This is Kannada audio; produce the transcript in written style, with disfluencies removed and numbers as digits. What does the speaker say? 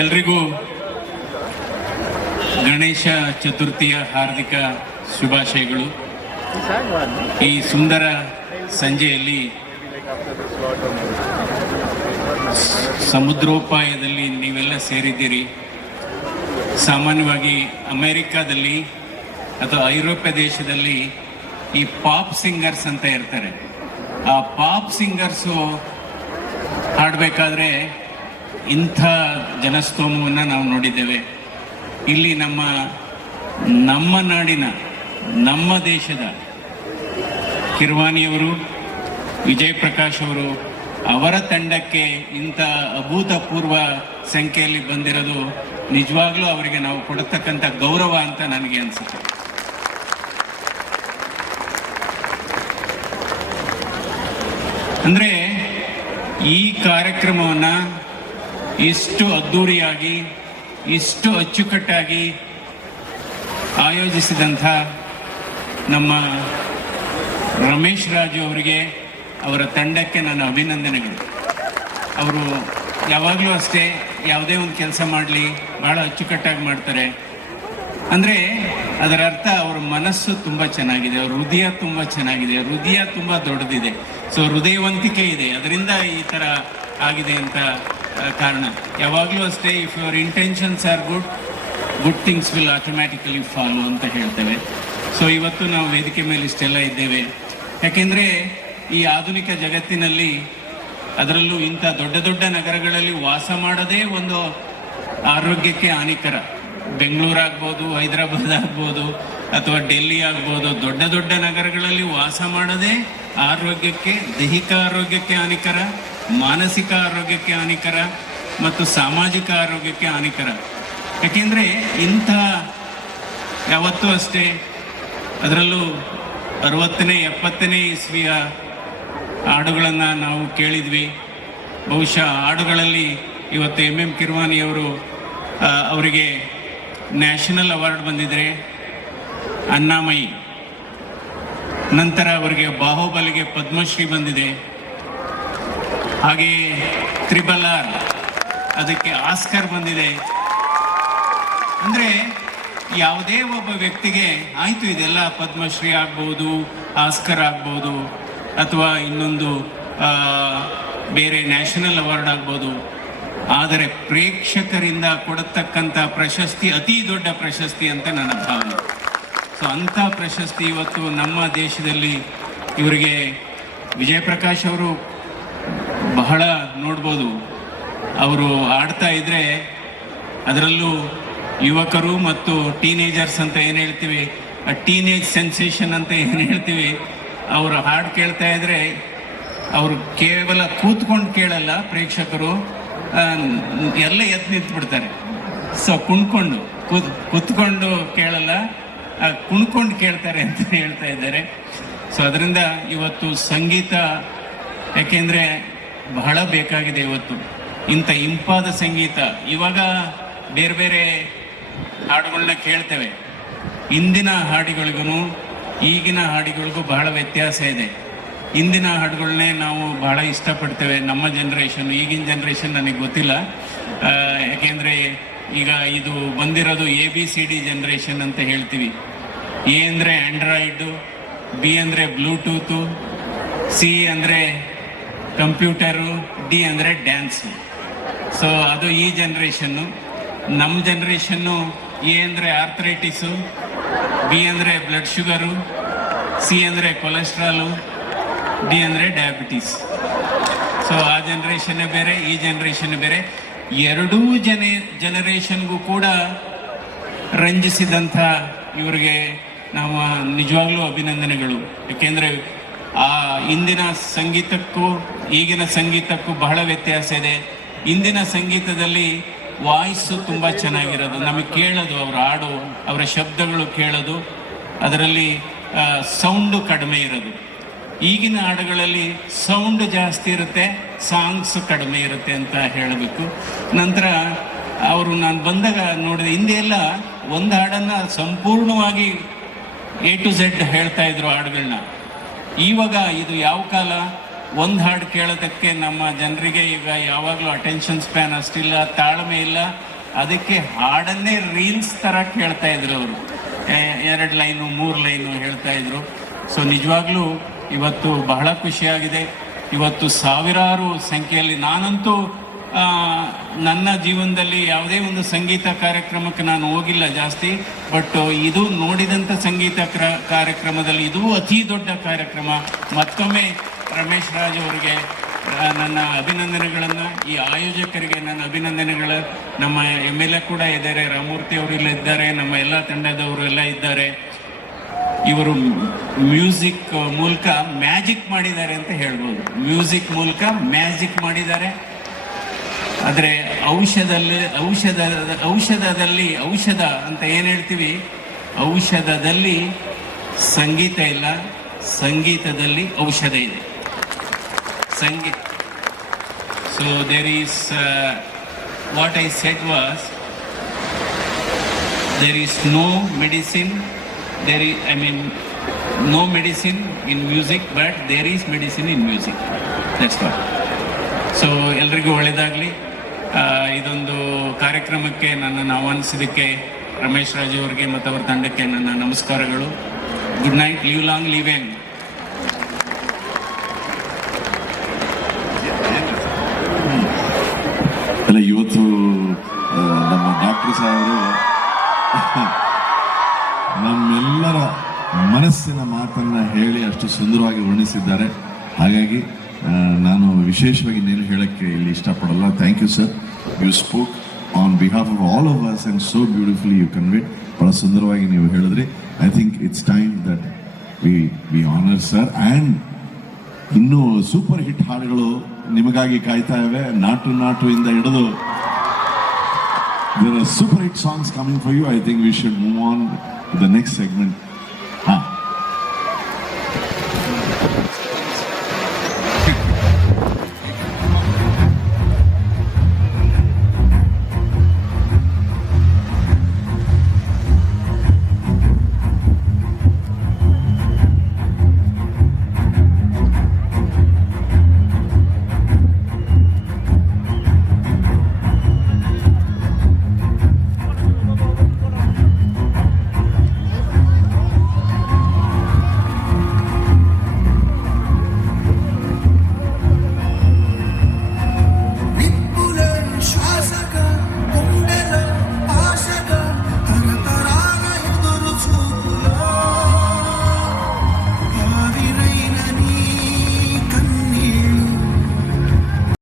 ಎಲ್ರಿಗೂ ಗಣೇಶ ಚತುರ್ಥಿಯ ಹಾರ್ದಿಕ ಶುಭಾಶಯಗಳು. ಈ ಸುಂದರ ಸಂಜೆಯಲ್ಲಿ ಸಮುದ್ರೋಪಾಯದಲ್ಲಿ ನೀವೆಲ್ಲ ಸೇರಿದ್ದೀರಿ. ಸಾಮಾನ್ಯವಾಗಿ ಅಮೆರಿಕಾದಲ್ಲಿ ಅಥವಾ ಐರೋಪ್ಯ ದೇಶದಲ್ಲಿ ಈ ಪಾಪ್ ಸಿಂಗರ್ಸ್ ಅಂತ ಇರ್ತಾರೆ. ಆ ಪಾಪ್ ಸಿಂಗರ್ಸು ಹಾಡಬೇಕಾದ್ರೆ ಇಂಥ ಜನಸ್ತೋಮವನ್ನು ನಾವು ನೋಡಿದ್ದೇವೆ. ಇಲ್ಲಿ ನಮ್ಮ ನಾಡಿನ ನಮ್ಮ ದೇಶದ ಕಿರ್ವಾಣಿಯವರು, ವಿಜಯ್ ಪ್ರಕಾಶ್ ಅವರು, ಅವರ ತಂಡಕ್ಕೆ ಇಂಥ ಅಭೂತಪೂರ್ವ ಸಂಖ್ಯೆಯಲ್ಲಿ ಬಂದಿರೋದು ನಿಜವಾಗ್ಲೂ ಅವರಿಗೆ ನಾವು ಕೊಡತಕ್ಕಂಥ ಗೌರವ ಅಂತ ನನಗೆ ಅನಿಸುತ್ತೆ. ಅಂದರೆ ಈ ಕಾರ್ಯಕ್ರಮವನ್ನು ಇಷ್ಟು ಅದ್ಧೂರಿಯಾಗಿ, ಇಷ್ಟು ಅಚ್ಚುಕಟ್ಟಾಗಿ ಆಯೋಜಿಸಿದಂಥ ನಮ್ಮ ರಮೇಶ್ ರಾಜು ಅವರಿಗೆ, ಅವರ ತಂಡಕ್ಕೆ ನನ್ನ ಅಭಿನಂದನೆಗಳು. ಅವರು ಯಾವಾಗಲೂ ಅಷ್ಟೇ ಯಾವುದೇ ಒಂದು ಕೆಲಸ ಮಾಡಲಿ ಭಾಳ ಅಚ್ಚುಕಟ್ಟಾಗಿ ಮಾಡ್ತಾರೆ. ಅಂದರೆ ಅದರ ಅರ್ಥ ಅವರ ಮನಸ್ಸು ತುಂಬ ಚೆನ್ನಾಗಿದೆ, ಅವ್ರ ಹೃದಯ ತುಂಬ ಚೆನ್ನಾಗಿದೆ, ಹೃದಯ ತುಂಬ ದೊಡ್ಡದಿದೆ. ಸೊ ಹೃದಯವಂತಿಕೆ ಇದೆ, ಅದರಿಂದ ಈ ಥರ ಆಗಿದೆ ಅಂತ ಕಾರಣ. ಯಾವಾಗಲೂ ಅಷ್ಟೇ, if your intentions are good things will automatically follow ಅಂತ ಹೇಳ್ತೇವೆ. ಸೊ ಇವತ್ತು ನಾವು ವೇದಿಕೆ ಮೇಲೆ ಇಷ್ಟೆಲ್ಲ ಇದ್ದೇವೆ ಯಾಕೆಂದರೆ ಈ ಆಧುನಿಕ ಜಗತ್ತಿನಲ್ಲಿ, ಅದರಲ್ಲೂ ಇಂಥ ದೊಡ್ಡ ದೊಡ್ಡ ನಗರಗಳಲ್ಲಿ ವಾಸ ಮಾಡೋದೇ ಒಂದು ಆರೋಗ್ಯಕ್ಕೆ ಹಾನಿಕರ. ಬೆಂಗಳೂರಾಗ್ಬೋದು, ಹೈದರಾಬಾದ್ ಆಗ್ಬೋದು, ಅಥವಾ ಡೆಲ್ಲಿ ಆಗ್ಬೋದು, ದೊಡ್ಡ ದೊಡ್ಡ ನಗರಗಳಲ್ಲಿ ವಾಸ ಮಾಡೋದೇ ಆರೋಗ್ಯಕ್ಕೆ, ದೈಹಿಕ ಆರೋಗ್ಯಕ್ಕೆ ಹಾನಿಕರ, ಮಾನಸಿಕ ಆರೋಗ್ಯಕ್ಕೆ ಹಾನಿಕರ ಮತ್ತು ಸಾಮಾಜಿಕ ಆರೋಗ್ಯಕ್ಕೆ ಹಾನಿಕರ. ಯಾಕೆಂದರೆ ಇಂಥ ಯಾವತ್ತೂ ಅಷ್ಟೇ, ಅದರಲ್ಲೂ 60ನೇ 70ನೇ ಇಸ್ವಿಯ ಹಾಡುಗಳನ್ನು ನಾವು ಕೇಳಿದ್ವಿ. ಬಹುಶಃ ಹಾಡುಗಳಲ್ಲಿ ಇವತ್ತು MM ಕಿರ್ವಾಣಿಯವರು ಅವರಿಗೆ ನ್ಯಾಷನಲ್ ಅವಾರ್ಡ್ ಬಂದಿದ್ರೆ, ಅನ್ನಮಯಿ, ನಂತರ ಅವರಿಗೆ ಬಾಹುಬಲಿಗೆ ಪದ್ಮಶ್ರೀ ಬಂದಿದೆ, ಹಾಗೆಯೇ R ಅದಕ್ಕೆ ಆಸ್ಕರ್ ಬಂದಿದೆ. ಅಂದರೆ ಯಾವುದೇ ಒಬ್ಬ ವ್ಯಕ್ತಿಗೆ ಆಯಿತು ಇದೆಲ್ಲ ಪದ್ಮಶ್ರೀ ಆಗ್ಬೋದು, ಆಸ್ಕರ್ ಆಗ್ಬೋದು, ಅಥವಾ ಇನ್ನೊಂದು ಬೇರೆ ನ್ಯಾಷನಲ್ ಅವಾರ್ಡ್ ಆಗ್ಬೋದು, ಆದರೆ ಪ್ರೇಕ್ಷಕರಿಂದ ಕೊಡತಕ್ಕಂಥ ಪ್ರಶಸ್ತಿ ಅತಿ ದೊಡ್ಡ ಪ್ರಶಸ್ತಿ ಅಂತ ನನ್ನ ಭಾವನೆ. ಸೊ ಅಂಥ ಪ್ರಶಸ್ತಿ ಇವತ್ತು ನಮ್ಮ ದೇಶದಲ್ಲಿ ಇವರಿಗೆ ವಿಜಯ್ ಪ್ರಕಾಶ್ ಅವರು ಬಹಳ ನೋಡ್ಬೋದು. ಅವರು ಆಡ್ತಾ ಇದ್ರೆ, ಅದರಲ್ಲೂ ಯುವಕರು ಮತ್ತು ಟೀನೇಜರ್ಸ್ ಅಂತ ಏನು ಹೇಳ್ತೀವಿ, ಟೀನೇಜ್ ಸೆನ್ಸೇಷನ್ ಅಂತ ಏನು ಹೇಳ್ತೀವಿ, ಅವರು ಹಾಡು ಕೇಳ್ತಾ ಇದ್ರೆ ಅವರು ಕೇವಲ ಕೂತ್ಕೊಂಡು ಕೇಳಲ್ಲ, ಪ್ರೇಕ್ಷಕರು ಎಲ್ಲ ಎದ್ದು ನಿಂತ್ಬಿಡ್ತಾರೆ. ಸೊ ಕೂತ್ಕೊಂಡು ಕೇಳಲ್ಲ, ಕುಣ್ಕೊಂಡು ಕೇಳ್ತಾರೆ ಅಂತ ಹೇಳ್ತಾ ಇದ್ದಾರೆ. ಸೊ ಅದರಿಂದ ಇವತ್ತು ಸಂಗೀತ ಯಾಕೆಂದರೆ ಬಹಳ ಬೇಕಾಗಿದೆ. ಇವತ್ತು ಇಂಥ ಇಂಪಾದ ಸಂಗೀತ, ಇವಾಗ ಬೇರೆ ಬೇರೆ ಹಾಡುಗಳನ್ನ ಕೇಳ್ತೇವೆ. ಇಂದಿನ ಹಾಡುಗಳಿಗೂ ಈಗಿನ ಹಾಡುಗಳಿಗೂ ಬಹಳ ವ್ಯತ್ಯಾಸ ಇದೆ. ಇಂದಿನ ಹಾಡುಗಳನ್ನೇ ನಾವು ಬಹಳ ಇಷ್ಟಪಡ್ತೇವೆ, ನಮ್ಮ ಜನ್ರೇಷನ್. ಈಗಿನ ಜನ್ರೇಷನ್ ನನಗೆ ಗೊತ್ತಿಲ್ಲ, ಯಾಕೆಂದರೆ ಈಗ ಇದು ಬಂದಿರೋದು ABCD ಜನ್ರೇಷನ್ ಅಂತ ಹೇಳ್ತೀವಿ. A ಅಂದರೆ ಆ್ಯಂಡ್ರಾಯ್ಡು, B ಅಂದರೆ ಬ್ಲೂಟೂತು, C ಅಂದರೆ ಕಂಪ್ಯೂಟರು, D ಅಂದರೆ ಡ್ಯಾನ್ಸು. ಸೊ ಅದು ಈ ಜನ್ರೇಷನ್ನು. ನಮ್ಮ ಜನ್ರೇಷನ್ನು A ಅಂದರೆ ಆರ್ಥರೈಟಿಸು, B ಅಂದರೆ ಬ್ಲಡ್ ಶುಗರು, C ಅಂದರೆ ಕೊಲೆಸ್ಟ್ರಾಲು, D ಅಂದರೆ ಡಯಾಬಿಟೀಸ್. ಸೊ ಆ ಜನ್ರೇಷನ್ನೇ ಬೇರೆ, ಈ ಜನ್ರೇಷನ್ನೇ ಬೇರೆ. ಎರಡೂ ಜನರೇಷನ್ಗೂ ಕೂಡ ರಂಜಿಸಿದಂಥ ಇವರಿಗೆ ನಾವು ನಿಜವಾಗ್ಲೂ ಅಭಿನಂದನೆಗಳು. ಏಕೆಂದರೆ ಆ ಇಂದಿನ ಸಂಗೀತಕ್ಕೂ ಈಗಿನ ಸಂಗೀತಕ್ಕೂ ಬಹಳ ವ್ಯತ್ಯಾಸ ಇದೆ. ಇಂದಿನ ಸಂಗೀತದಲ್ಲಿ ವಾಯ್ಸು ತುಂಬ ಚೆನ್ನಾಗಿರೋದು, ನಮಗೆ ಕೇಳೋದು, ಅವರ ಹಾಡು, ಅವರ ಶಬ್ದಗಳು ಕೇಳೋದು, ಅದರಲ್ಲಿ ಸೌಂಡು ಕಡಿಮೆ ಇರೋದು. ಈಗಿನ ಹಾಡುಗಳಲ್ಲಿ ಸೌಂಡ್ ಜಾಸ್ತಿ ಇರುತ್ತೆ, ಸಾಂಗ್ಸ್ ಕಡಿಮೆ ಇರುತ್ತೆ ಅಂತ ಹೇಳಬೇಕು. ನಂತರ ನಾನು ಬಂದಾಗ ನೋಡಿದೆ, ಹಿಂದೆ ಎಲ್ಲ ಒಂದು ಹಾಡನ್ನು ಸಂಪೂರ್ಣವಾಗಿ A to Z ಹೇಳ್ತಾ ಇದ್ರು ಹಾಡುಗಳನ್ನ. ಇವಾಗ ಇದು ಯಾವ ಕಾಲ, ಒಂದು ಹಾಡು ಕೇಳೋದಕ್ಕೆ ನಮ್ಮ ಜನರಿಗೆ ಈಗ ಯಾವಾಗಲೂ ಅಟೆನ್ಷನ್ ಸ್ಪ್ಯಾನ್ ಅಷ್ಟಿಲ್ಲ, ತಾಳ್ಮೆ ಇಲ್ಲ. ಅದಕ್ಕೆ ಹಾಡನ್ನೇ ರೀಲ್ಸ್ ಥರ ಕೇಳ್ತಾ ಇದ್ರು ಅವರು. 2 ಲೈನು 3 ಲೈನು ಹೇಳ್ತಾ ಇದ್ರು. ಸೊ ನಿಜವಾಗ್ಲೂ ಇವತ್ತು ಬಹಳ ಖುಷಿಯಾಗಿದೆ. ಇವತ್ತು ಸಾವಿರಾರು ಸಂಖ್ಯೆಯಲ್ಲಿ, ನಾನಂತೂ ನನ್ನ ಜೀವನದಲ್ಲಿ ಯಾವುದೇ ಒಂದು ಸಂಗೀತ ಕಾರ್ಯಕ್ರಮಕ್ಕೆ ನಾನು ಹೋಗಿಲ್ಲ ಜಾಸ್ತಿ, ಬಟ್ ಇದು ನೋಡಿದಂಥ ಸಂಗೀತ ಕಾರ್ಯಕ್ರಮದಲ್ಲಿ ಇದು ಅತಿ ದೊಡ್ಡ ಕಾರ್ಯಕ್ರಮ. ಮತ್ತೊಮ್ಮೆ ರಮೇಶ್ ರಾಜ್ ಅವರಿಗೆ ನನ್ನ ಅಭಿನಂದನೆಗಳನ್ನು, ಈ ಆಯೋಜಕರಿಗೆ ನನ್ನ ಅಭಿನಂದನೆಗಳು. ನಮ್ಮ MLA ಕೂಡ ಇದ್ದಾರೆ, ರಾಮಮೂರ್ತಿ ಅವರು ಇಲ್ಲ ಇದ್ದಾರೆ, ನಮ್ಮ ಎಲ್ಲ ತಂಡದವರು ಎಲ್ಲ ಇದ್ದಾರೆ. ಇವರು ಮ್ಯೂಸಿಕ್ ಮೂಲಕ ಮ್ಯಾಜಿಕ್ ಮಾಡಿದ್ದಾರೆ ಅಂತ ಹೇಳ್ಬೋದು. ಮ್ಯೂಸಿಕ್ ಮೂಲಕ ಮ್ಯಾಜಿಕ್ ಮಾಡಿದ್ದಾರೆ. ಆದರೆ ಔಷಧದಲ್ಲಿ ಔಷಧ ಅಂತ ಏನು ಹೇಳ್ತೀವಿ, ಔಷಧದಲ್ಲಿ ಸಂಗೀತ ಇಲ್ಲ, ಸಂಗೀತದಲ್ಲಿ ಔಷಧ ಇದೆ. ಸಂಗೀತ. So there is what I said was, there is no medicine, no medicine in music, but there is medicine in music. That's all. So ಎಲ್ರಿಗೂ ಒಳ್ಳೆಯದಾಗಲಿ. ಇದೊಂದು ಕಾರ್ಯಕ್ರಮಕ್ಕೆ ನನ್ನನ್ನು ಆಹ್ವಾನಿಸಿದ್ದಕ್ಕೆ ರಮೇಶ್ ರಾಜು ಅವರಿಗೆ ಮತ್ತು ಅವರ ತಂಡಕ್ಕೆ ನನ್ನ ನಮಸ್ಕಾರಗಳು. Good night, live long, live young. ಅಲ್ಲ, ಇವತ್ತು ನಮ್ಮ ಡಾಕ್ಟರ್ ಸಾಹೇಬರು ನಮ್ಮೆಲ್ಲರ ಮನಸ್ಸಿನ ಮಾತನ್ನ ಹೇಳಿ ಅಷ್ಟು ಸುಂದರವಾಗಿ ವರ್ಣಿಸಿದ್ದಾರೆ. ಹಾಗಾಗಿ ನಾನು ವಿಶೇಷವಾಗಿ ನೇನು ಹೇಳಕ್ಕೆ ಇಲ್ಲಿ ಇಷ್ಟಪಡಲ್ಲ. Thank you sir, you spoke on behalf of all of us and so beautifully you conveyed. ಬಹಳ ಸುಂದರವಾಗಿ ನೀವು ಹೇಳಿದ್ರಿ. I think it's time that we honour sir. And ಇನ್ನೂ ಸೂಪರ್ ಹಿಟ್ ಹಾಡುಗಳು ನಿಮಗಾಗಿ ಕಾಯ್ತಾ ಇವೆ. ನಾಟು ಇಂದ ಹಿಡಿದು there are super hit songs coming for you. I think we should move on to the next segment.